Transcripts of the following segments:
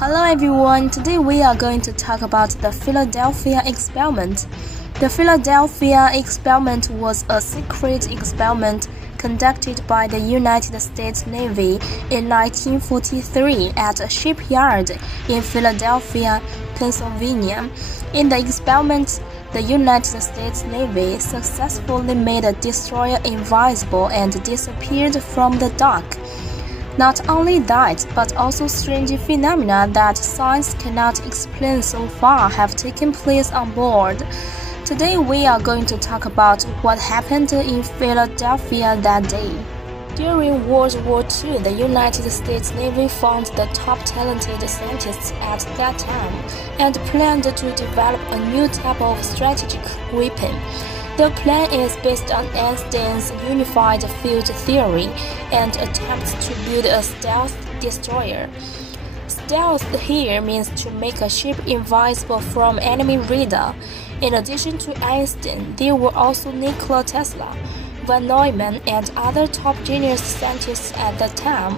Hello everyone, today we are going to talk about the Philadelphia experiment. The Philadelphia experiment was a secret experiment conducted by the United States Navy in 1943 at a shipyard in Philadelphia, Pennsylvania. In the experiment, the United States Navy successfully made a destroyer invisible and disappeared from the dock. Not only that, but also strange phenomena that science cannot explain so far have taken place on board. Today we are going to talk about what happened in Philadelphia that day. During World War II, the United States Navy found the top talented scientists at that time and planned to develop a new type of strategic weapon. The plan is based on Einstein's unified field theory and attempts to build a stealth destroyer. Stealth here means to make a ship invisible from enemy radar. In addition to Einstein, there were also Nikola Tesla, von Neumann, and other top genius scientists at the time.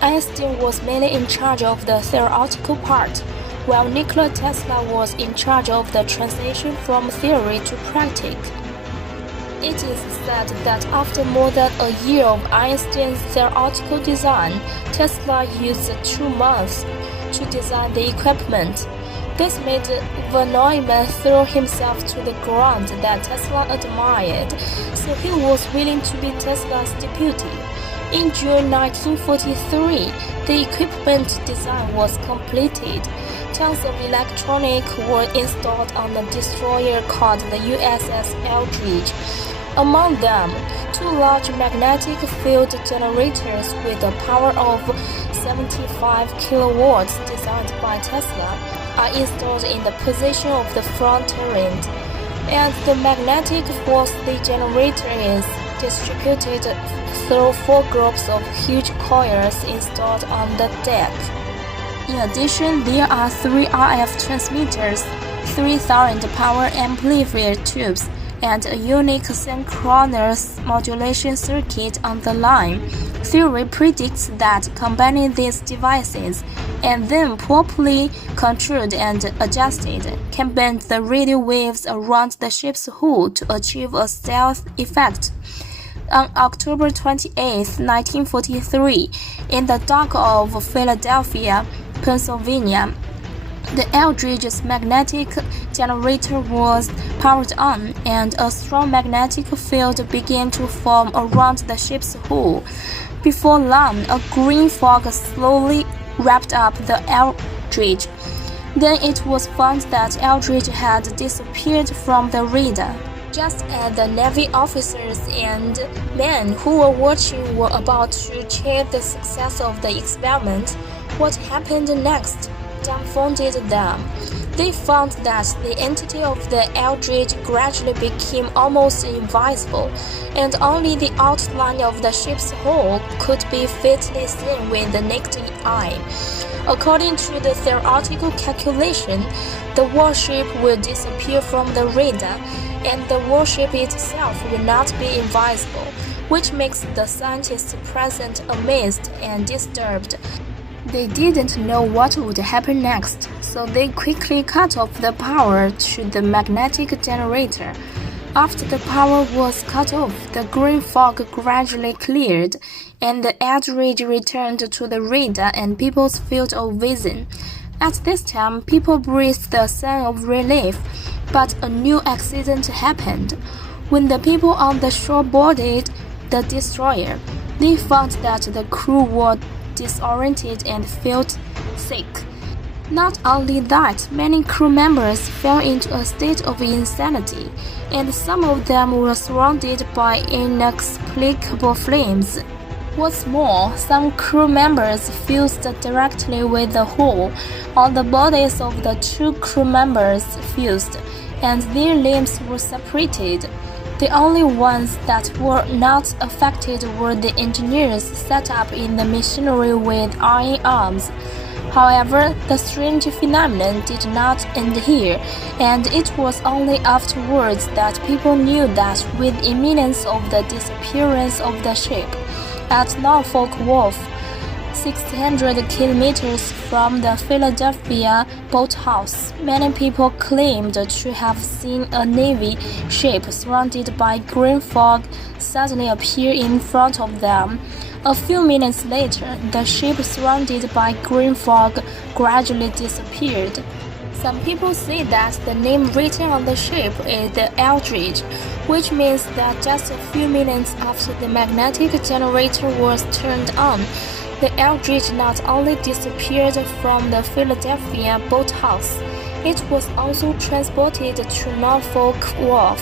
Einstein was mainly in charge of the theoretical part, while Nikola Tesla was in charge of the transition from theory to practice. It is said that after more than a year of Einstein's theoretical design, Tesla used 2 months to design the equipment. This made von Neumann throw himself to the ground that Tesla admired, so he was willing to be Tesla's deputy. In June 1943, the equipment design was completed. Tons of electronics were installed on the destroyer called the USS Eldridge. Among them, 2 large magnetic field generators with a power of 75 kilowatts designed by Tesla are installed in the position of the front turret, and the magnetic force the generator is distributed through 4 groups of huge coils installed on the deck. In addition, there are 3 RF transmitters, 3,000 power amplifier tubes, and a unique synchronous modulation circuit on the line. Theory predicts that combining these devices and then properly controlled and adjusted can bend the radio waves around the ship's hull to achieve a stealth effect. On October 28, 1943, in the dock of Philadelphia, Pennsylvania, the Eldridge's magnetic generator was powered on, and a strong magnetic field began to form around the ship's hull. Before long, a green fog slowly wrapped up the Eldridge. Then it was found that Eldridge had disappeared from the radar. Just as the Navy officers and men who were watching were about to cheer the success of the experiment, what happened next dumbfounded them. They found that the entity of the Eldridge gradually became almost invisible, and only the outline of the ship's hull could be faintly seen with the naked eye. According to the theoretical calculation, the warship will disappear from the radar, and the warship itself will not be invisible, which makes the scientists present amazed and disturbed. They didn't know what would happen next, so they quickly cut off the power to the magnetic generator. After the power was cut off, the green fog gradually cleared, and the Eldridge returned to the radar and people's field of vision. At this time, people breathed a sigh of relief, but a new accident happened. When the people on the shore boarded the destroyer, they found that the crew were disoriented and felt sick. Not only that, many crew members fell into a state of insanity, and some of them were surrounded by inexplicable flames. What's more, some crew members fused directly with the hull. All the bodies of the 2 crew members fused, and their limbs were separated. The only ones that were not affected were the engineers set up in the machinery with iron arms. However, the strange phenomenon did not end here, and it was only afterwards that people knew that with imminence of the disappearance of the ship at Norfolk Wharf, 600 kilometers from the Philadelphia boathouse. Many people claimed to have seen a Navy ship surrounded by green fog suddenly appear in front of them. A few minutes later, the ship surrounded by green fog gradually disappeared. Some people say that the name written on the ship is the Eldridge, which means that just a few minutes after the magnetic generator was turned on, the Eldridge not only disappeared from the Philadelphia boathouse, it was also transported to Norfolk Wharf,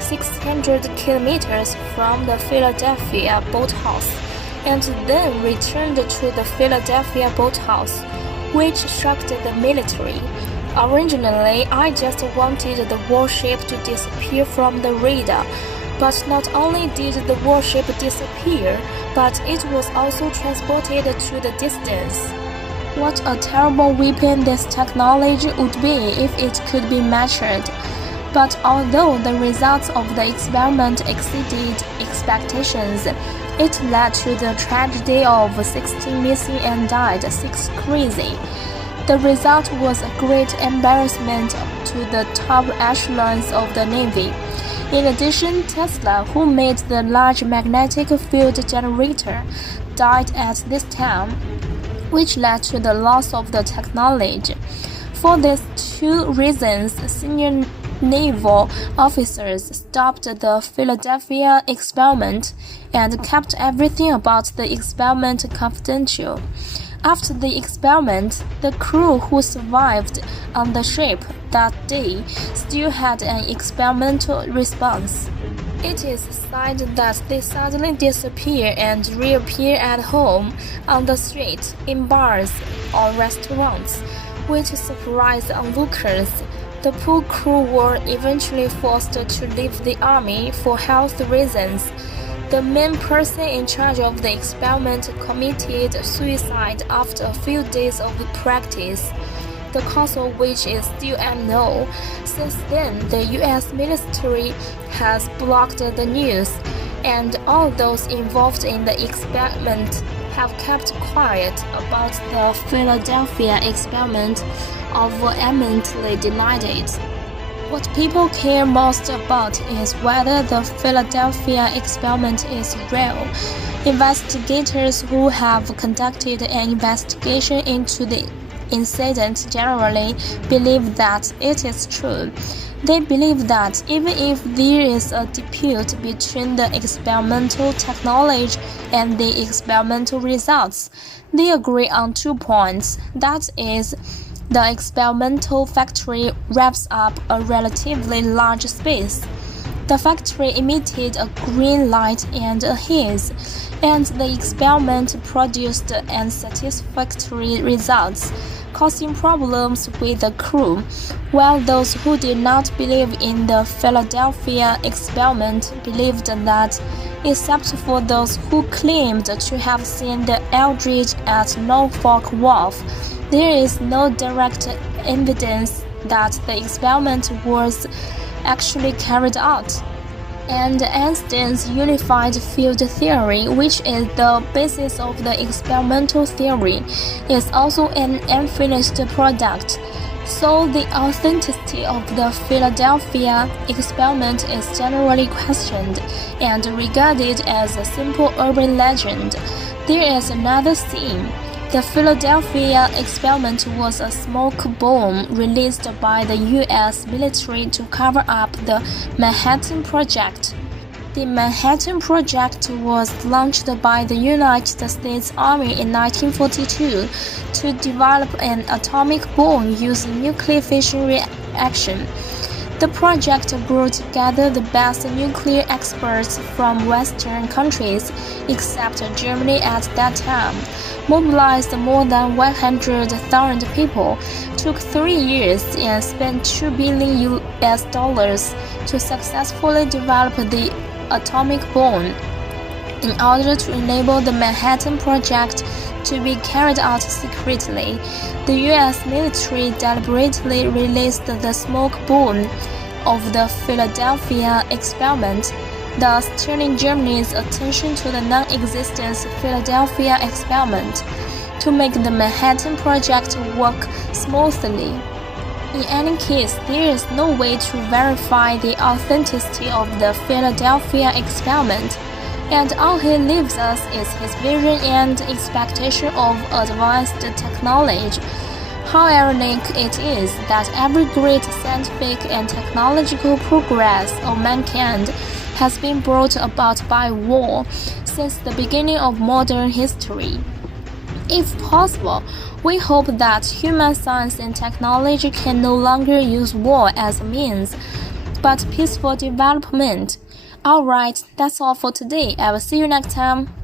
600 kilometers from the Philadelphia boathouse, and then returned to the Philadelphia boathouse, which shocked the military. Originally, I just wanted the warship to disappear from the radar, but not only did the warship disappear, but it was also transported to the distance. What a terrible weapon this technology would be if it could be measured. But although the results of the experiment exceeded expectations, it led to the tragedy of 16 missing and died, 6 crazy. The result was a great embarrassment to the top echelons of the Navy. In addition, Tesla, who made the large magnetic field generator, died at this time, which led to the loss of the technology. For these two reasons, senior naval officers stopped the Philadelphia experiment and kept everything about the experiment confidential. After the experiment, the crew who survived on the ship that day still had an experimental response. It is said that they suddenly disappear and reappear at home, on the street, in bars or restaurants, which surprised onlookers. The poor crew were eventually forced to leave the army for health reasons. The main person in charge of the experiment committed suicide after a few days of practice, the cause of which is still unknown. Since then, the U.S. military has blocked the news, and all those involved in the experiment have kept quiet about the Philadelphia experiment or vehemently denied it. What people care most about is whether the Philadelphia experiment is real. Investigators who have conducted an investigation into the incident generally believe that it is true. They believe that even if there is a dispute between the experimental technology and the experimental results, they agree on 2 points. That is, the experimental factory wraps up a relatively large space. The factory emitted a green light and a haze, and the experiment produced unsatisfactory results, causing problems with the crew, while those who did not believe in the Philadelphia experiment believed that, except for those who claimed to have seen the Eldridge at Norfolk Wharf, there is no direct evidence that the experiment was actually carried out. And Einstein's unified field theory, which is the basis of the experimental theory, is also an unfinished product. So the authenticity of the Philadelphia experiment is generally questioned and regarded as a simple urban legend. There is another theme. The Philadelphia experiment was a smoke bomb released by the U.S. military to cover up the Manhattan Project. The Manhattan Project was launched by the United States Army in 1942 to develop an atomic bomb using nuclear fission reaction. The project brought together the best nuclear experts from Western countries, except Germany at that time, mobilized more than 100,000 people, took 3 years, and spent $2 billion to successfully develop the atomic bomb. In order to enable the Manhattan Project to be carried out secretly, the U.S. military deliberately released the smoke bomb of the Philadelphia experiment. thus turning Germany's attention to the non-existent Philadelphia experiment to make the Manhattan Project work smoothly. In any case, there is no way to verify the authenticity of the Philadelphia experiment, and all he leaves us is his vision and expectation of advanced technology. How ironic it is that every great scientific and technological progress of mankind has been brought about by war since the beginning of modern history. If possible, we hope that human science and technology can no longer use war as a means, but peaceful development. Alright, that's all for today. I will see you next time.